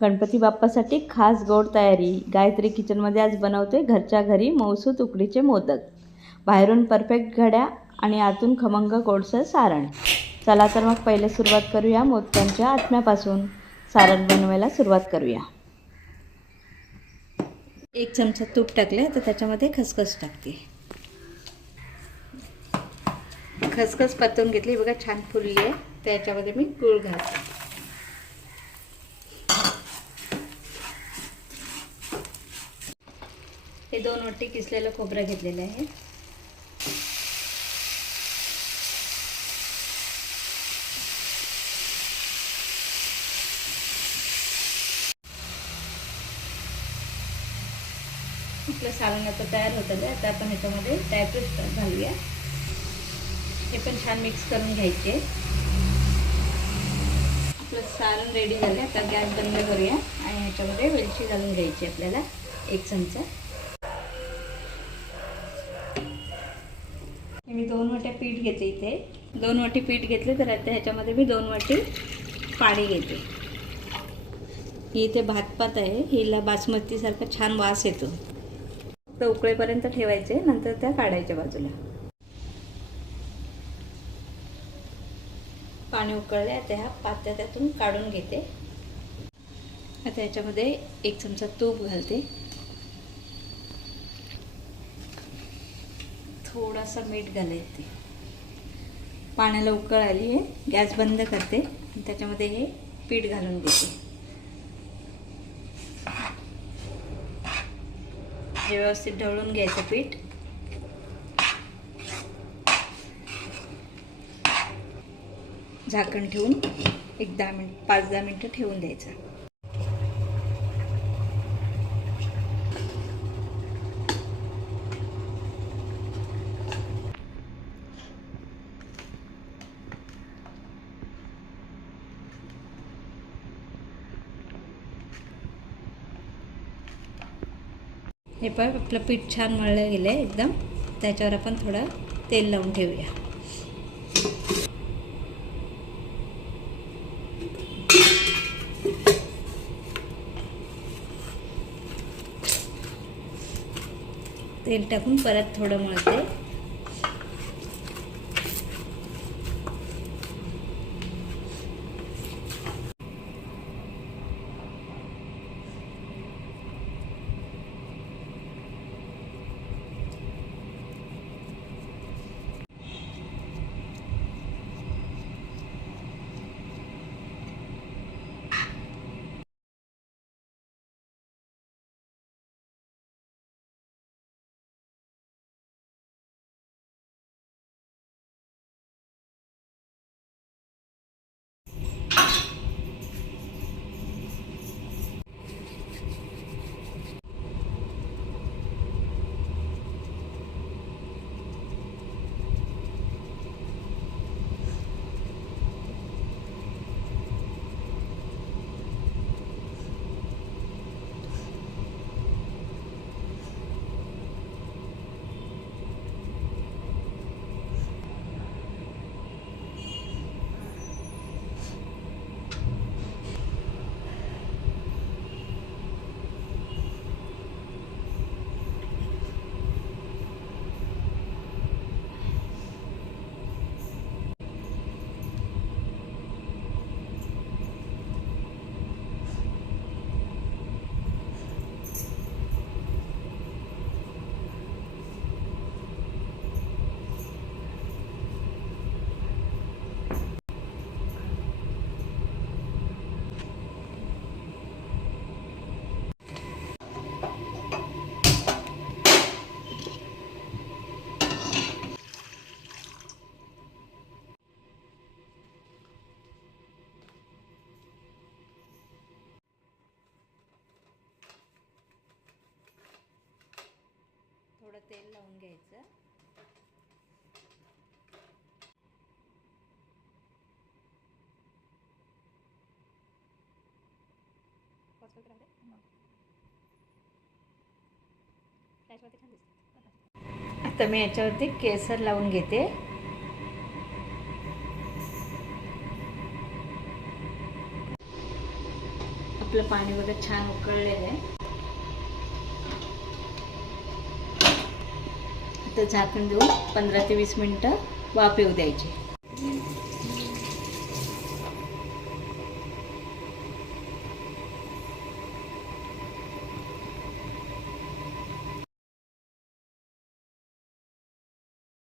गणपती बाप्पासाठी खास गोड तयारी. गायत्री किचनमध्ये आज बनवते घरच्या घरी मऊसूत उकडीचे मोदक. बाहेरून परफेक्ट घड्या आणि आतून खमंग गोडसर सारण. चला तर मग पहिले सुरुवात करूया मोदकांच्या आत्म्यापासून. सारण बनवायला सुरुवात करूया. 1 चमचा तूप टाकले तर त्याच्यामध्ये खसखस टाकते. खसखस परतून घेतली बघा, छान फुलली आहे. त्याच्यामध्ये मी गूळ घालते. हे 2 वाटी किसलेलं खोबरं घेतलेलं आहे. आपलं सारण आता तयार होतं आहे. आता आपण ह्याच्यामध्ये ड्रायफ्रूट्स घालूया. हे पण छान मिक्स करून घ्यायचे. आपलं सारण रेडी झालं. आता गॅस बंद करूया आणि ह्याच्यामध्ये वेलची घालून घ्यायची आपल्याला 1 चमचा. मी 2 वाट्या पीठ घेते. इथे 2 वाटी पीठ घेतले तर आता ह्याच्यामध्ये मी 2 वाटी पाणी घेते. ही इथे भातपात आहे. हिला बासमतीसारखा छान वास येतो. तर उकळेपर्यंत ठेवायचे, नंतर त्या काढायच्या बाजूला. पाणी उकळले. आता ह्या पात्या त्यातून काढून घेते. आता ह्याच्यामध्ये 1 चमचा तूप घालते. थोडासा मीठ घालायचे. पाण्याला उकळ आली आहे. गॅस बंद करते. त्याच्यामध्ये हे पीठ घालून घेते. हे व्यवस्थित ढवळून घ्यायचं पीठ. झाकण ठेवून 5-10 मिनिटं ठेवून द्यायचं. हे पण आपलं पीठ छान मळलं गेलं आहे एकदम. त्याच्यावर आपण थोडं तेल लावून ठेवूया. तेल टाकून परत थोडं मळते. थोडं तेल लावून घ्यायचं. आता मी याच्यावरती केसर लावून घेते. आपलं पाणी बघा छान उकळलेलं आहे. आता झाकण देऊन 15 ते 20 मिनिटं वाफ येऊ द्यायची.